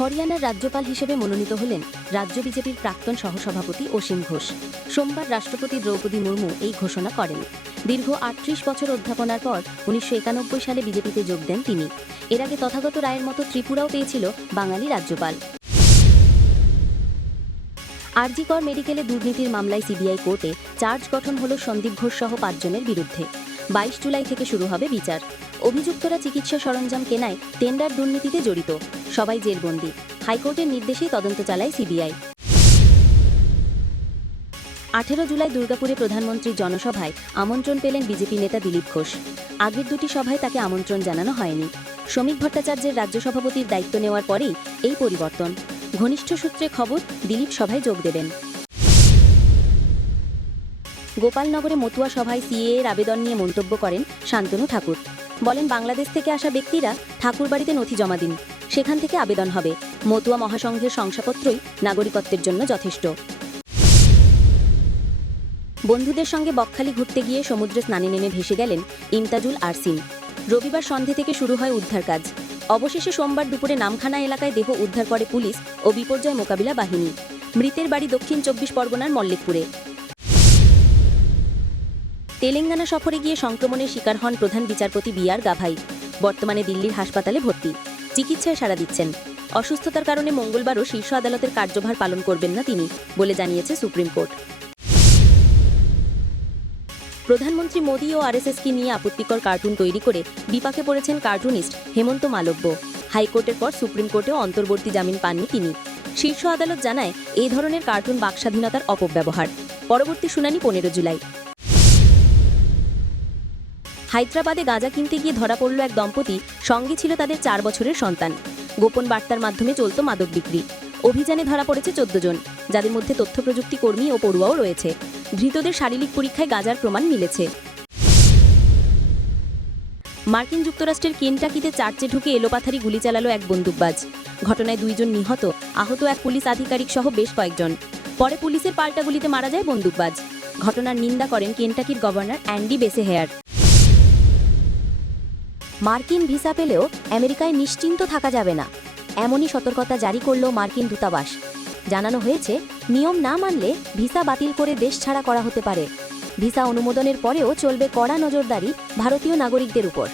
হরিয়ানার রাজ্যপাল হিসেবে মনোনীত হলেন রাজ্য বিজেপির প্রাক্তন সহসভাপতি অসীম ঘোষ। সোমবার রাষ্ট্রপতি দ্রৌপদী মুর্মু এই ঘোষণা করেন। দীর্ঘ ৩৮ বছর অধ্যাপনার পর ১৯৯১ সালে বিজেপিতে যোগ দেন তিনি। এর আগে তথাগত রায়ের মতো ত্রিপুরাও পেয়েছিল বাঙালি রাজ্যপাল। আরজি কর মেডিকেলে দুর্নীতির মামলায় সিবিআই কোর্টে চার্জ গঠন হল সন্দীপ ঘোষ সহ ৫ জনের বিরুদ্ধে। ২২ জুলাই থেকে শুরু হবে বিচার। অভিযুক্তরা চিকিৎসা সরঞ্জাম কেনায় টেন্ডার দুর্নীতিতে জড়িত, সবাই জেলবন্দি। হাইকোর্টের নির্দেশেই তদন্ত চালায় সিবিআই। ১৮ জুলাই দুর্গাপুরে প্রধানমন্ত্রীর জনসভায় আমন্ত্রণ পেলেন বিজেপি নেতা দিলীপ ঘোষ। আগের দুটি সভায় তাকে আমন্ত্রণ জানানো হয়নি। শ্রমিক ভট্টাচার্যের রাজ্য সভাপতির দায়িত্ব নেওয়ার পরেই এই পরিবর্তন। ঘনিষ্ঠ সূত্রে খবর, দিলীপ সভায় যোগ দেবেন। গোপালনগরে মতুয়া সভায় সিএএর আবেদন নিয়ে মন্তব্য করেন শান্তনু ঠাকুর। বলেন, বাংলাদেশ থেকে আসা ব্যক্তিরা ঠাকুরবাড়িতে নথি জমা দিন, সেখান থেকে আবেদন হবে। মতুয়া মহাসংঘের শংসাপত্রই নাগরিকত্বের জন্য যথেষ্ট। বন্ধুদের সঙ্গে বকখালি ঘুরতে গিয়ে সমুদ্রে স্নানে নেমে ভেসে গেলেন ইমতাজুল আরসিন। রবিবার সন্ধে থেকে শুরু হয় উদ্ধার কাজ। অবশেষে সোমবার দুপুরে নামখানা এলাকায় দেহ উদ্ধার করে পুলিশ ও বিপর্যয় মোকাবিলা বাহিনী। মৃতের বাড়ি দক্ষিণ ২৪ পরগনার মল্লিকপুরে। তেলেঙ্গানা সফরে গিয়ে সংক্রমণের শিকার হন প্রধান বিচারপতি বি.আর. গাভাই। বর্তমানে দিল্লির হাসপাতালে ভর্তি, চিকিৎসায় সাড়া দিচ্ছেন। অসুস্থতার কারণে মঙ্গলবারও শীর্ষ আদালতের কার্যভার পালন করবেন না তিনি বলে জানিয়েছে সুপ্রিম কোর্ট। প্রধানমন্ত্রী মোদী ও আরএসএসকে নিয়ে আপত্তিকর কার্টুন তৈরি করে বিপাকে পড়েছেন কার্টুনিস্ট হেমন্ত মালব্য। হাইকোর্টের পর সুপ্রিম কোর্টেও অন্তর্বর্তী জামিন পাননি তিনি। শীর্ষ আদালত জানায়, এই ধরনের কার্টুন বাকস্বাধীনতার অপব্যবহার। পরবর্তী শুনানি ১৫ জুলাই। হায়দ্রাবাদে গাঁজা কিনতে গিয়ে ধরা পড়ল এক দম্পতি, সঙ্গে ছিল তাদের ৪ বছরের সন্তান। গোপন বার্তার মাধ্যমে চলত মাদক বিক্রি। অভিযানে ধরা পড়েছে ১৪ জন, যাদের মধ্যে তথ্য প্রযুক্তি কর্মী ও পড়ুয়াও রয়েছে। ধৃতদের শারীরিক পরীক্ষায় গাঁজার প্রমাণ মিলেছে। মার্কিন যুক্তরাষ্ট্রের কেনটাকিতে চার্চে ঢুকে এলোপাথারি গুলি চালালো এক বন্দুকবাজ। ঘটনায় ২ জন নিহত, আহত এক পুলিশ আধিকারিক সহ বেশ কয়েকজন। পরে পুলিশের পাল্টা গুলিতে মারা যায় বন্দুকবাজ। ঘটনার নিন্দা করেন কেনটাকির গভর্নর অ্যান্ডি বেসেহেয়ার। মার্কিন ভিসা পেলেও আমেরিকায় নিশ্চিন্ত থাকা যাবে না, এমনই সতর্কতা জারি করল মার্কিন দূতাবাস। জানানো হয়েছে, নিয়ম না মানলে ভিসা বাতিল করে দেশ ছাড়া করা হতে পারে। ভিসা অনুমোদনের পরেও চলবে কড়া নজরদারি ভারতীয় নাগরিকদের উপর।